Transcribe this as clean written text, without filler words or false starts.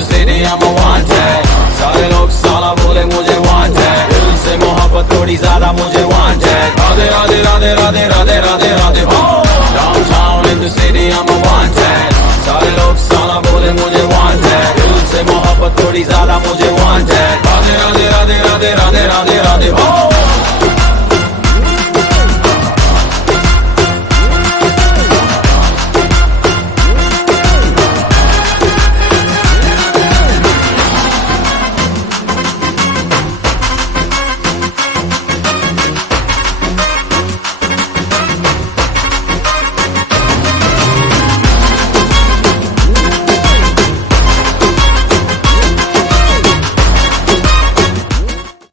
the city, I'm a wanted. सारे लोग साला बोले मुझे wanted. दिल से मोहब्बत थोड़ी ज्यादा मुझे wanted. राधे राधे राधे राधे राधे राधे Radhe downtown in the city, I'm a wanted. सारे लोग साला बोले मुझे wanted. दिल से मोहब्बत थोड़ी ज्यादा मुझे wanted. राधे राधे राधे राधे राधे राधे